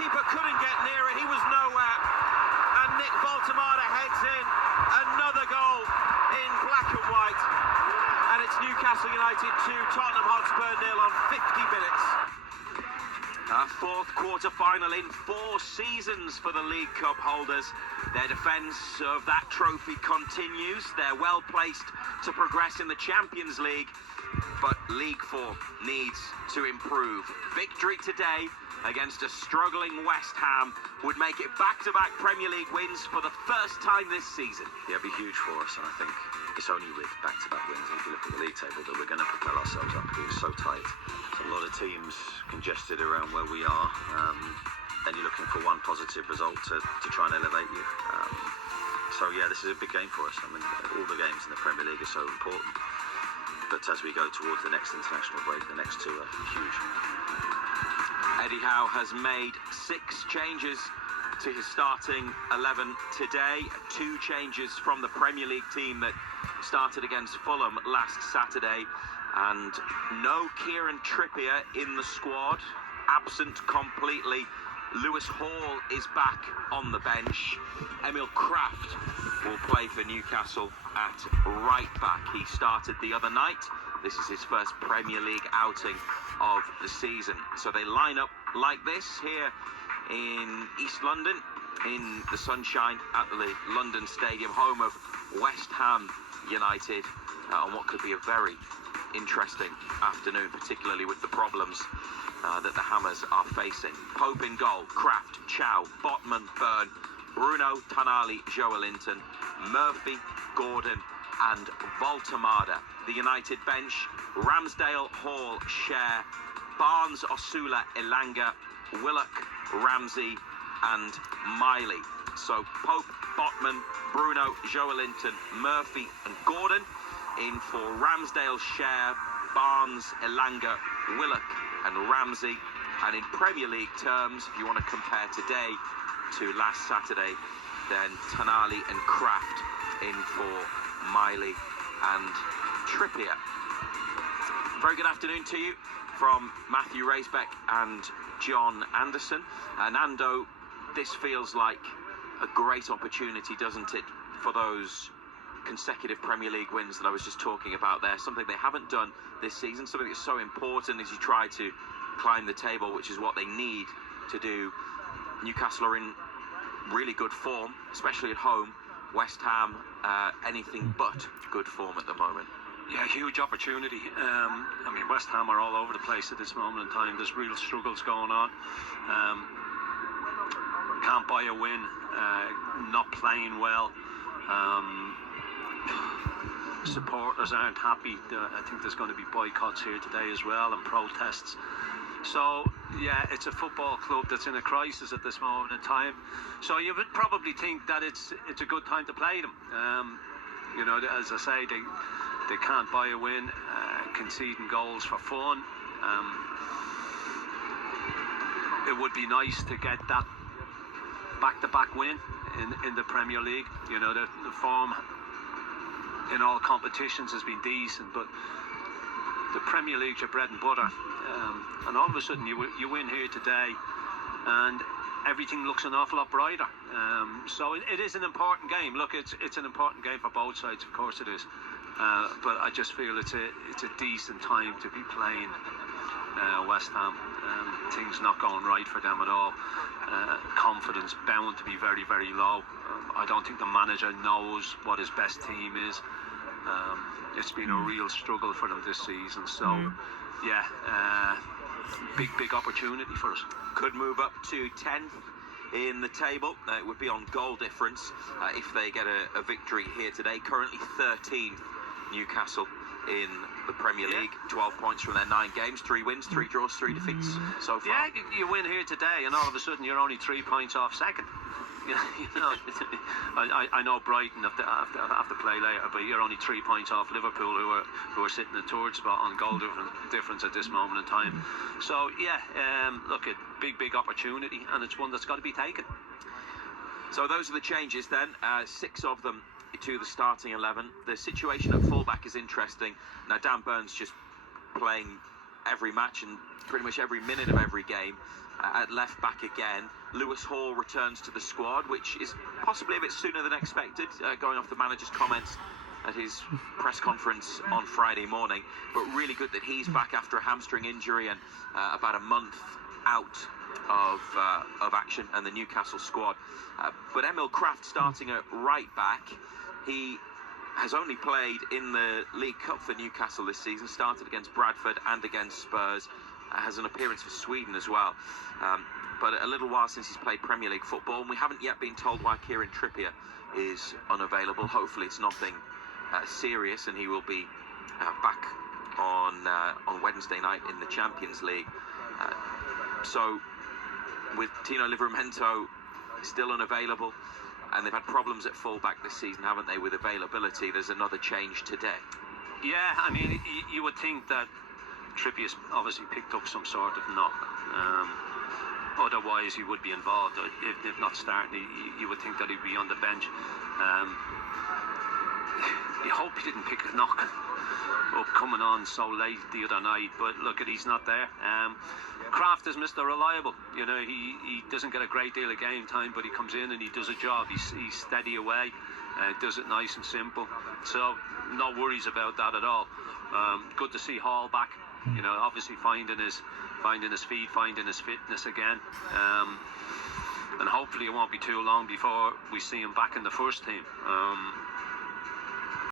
keeper couldn't get near it. He was nowhere. And Nick Baltamada heads in. Another goal in black and white. And it's Newcastle United 2, Tottenham Hotspur 0 on 50 minutes. A fourth quarter-final in 4 seasons for the League Cup holders. Their defence of that trophy continues. They're well placed to progress in the Champions League, but League form needs to improve. Victory today against a struggling West Ham would make it back-to-back Premier League wins for the first time this season. Yeah, it'll be huge for us, and I think it's only with back-to-back wins, if you look at the league table, that we're going to propel ourselves up, because it's so tight. There's a lot of teams congested around where we are, and you're looking for one positive result to try and elevate you. So yeah, this is a big game for us. I mean, all the games in the Premier League are so important, but as we go towards the next international break, the next two are huge. Eddie Howe has made 6 changes to his starting 11 today. 2 changes from the Premier League team that started against Fulham last Saturday. And no Kieran Trippier in the squad. Absent completely. Lewis Hall is back on the bench. Emil Kraft will play for Newcastle at right back. He started the other night. This is his first Premier League outing of the season. So they line up like this here in East London, in the sunshine at the London Stadium, home of West Ham United, on what could be a very interesting afternoon, particularly with the problems that the Hammers are facing. Pope in goal, Kraft, Chow, Botman, Byrne, Bruno, Tonali, Joelinton, Murphy, Gordon and Baltamada. The United bench, Ramsdale, Hall, Cher, Barnes, Osula, Elanga, Willock, Ramsey and Miley. So Pope, Botman, Bruno, Joelinton, Murphy and Gordon. In for Ramsdale, Cher, Barnes, Elanga, Willock and Ramsey. And in Premier League terms, if you want to compare today to last Saturday, then Tonali and Kraft in for Miley and Trippier. Very good afternoon to you from Matthew Raisbeck and John Anderson. Nando, this feels like a great opportunity, doesn't it, for those consecutive Premier League wins that I was just talking about there. Something they haven't done this season, something that's so important as you try to climb the table, which is what they need to do. Newcastle are in really good form, especially at home. West Ham, anything but good form at the moment. Yeah, huge opportunity. I mean, West Ham are all over the place at this moment in time. There's real struggles going on. Can't buy a win, not playing well. Supporters aren't happy. I think there's going to be boycotts here today as well, and protests. So yeah, it's a football club that's in a crisis at this moment in time. So you would probably think that it's a good time to play them. You know, as I say, they can't buy a win, conceding goals for fun. It would be nice to get that back-to-back win in the Premier League. You know, the form in all competitions has been decent, but the Premier League's your bread and butter, and all of a sudden you win here today and everything looks an awful lot brighter. So it is an important game. Look, it's an important game for both sides, of course it is, but I just feel it's a decent time to be playing West Ham. Things not going right for them at all. Confidence bound to be very, very low. I don't think the manager knows what his best team is. It's been a real struggle for them this season. So, yeah, big opportunity for us. Could move up to 10th in the table. It would be on goal difference if they get a victory here today. Currently 13th, Newcastle in the Premier League. 12 points from their 9 games, 3 wins, 3 draws, 3 defeats so far. Yeah, you win here today and all of a sudden you're only 3 points off second. You know, I know Brighton have to play later, but you're only 3 points off Liverpool, who are sitting in third spot on goal difference at this moment in time. So yeah, look, a big opportunity, and it's one that's got to be taken. So those are the changes then, 6 of them to the starting 11. The situation at fullback is interesting. Now Dan Burns just playing every match and pretty much every minute of every game. At left back again, Lewis Hall returns to the squad, which is possibly a bit sooner than expected, going off the manager's comments at his press conference on Friday morning. But really good that he's back after a hamstring injury and about a month out of action and the Newcastle squad. But Emil Kraft starting at right back. He has only played in the League Cup for Newcastle this season, started against Bradford and against Spurs, has an appearance for Sweden as well. But a little while since he's played Premier League football, and we haven't yet been told why Kieran Trippier is unavailable. Hopefully it's nothing serious and he will be back on Wednesday night in the Champions League. So with Tino Livramento still unavailable, and they've had problems at fullback this season, haven't they, with availability? There's another change today. Yeah, I mean, you would think that Trippier's obviously picked up some sort of knock. Otherwise, he would be involved. If not starting, you would think that he'd be on the bench. You hope he didn't pick a knock up coming on so late the other night, but look, he's not there. Kraft is Mr. Reliable. You know, he doesn't get a great deal of game time, but he comes in and he does a job. He's steady away, does it nice and simple. So no worries about that at all. Good to see Hall back. You know, obviously finding his feet, finding his fitness again. And hopefully it won't be too long before we see him back in the first team.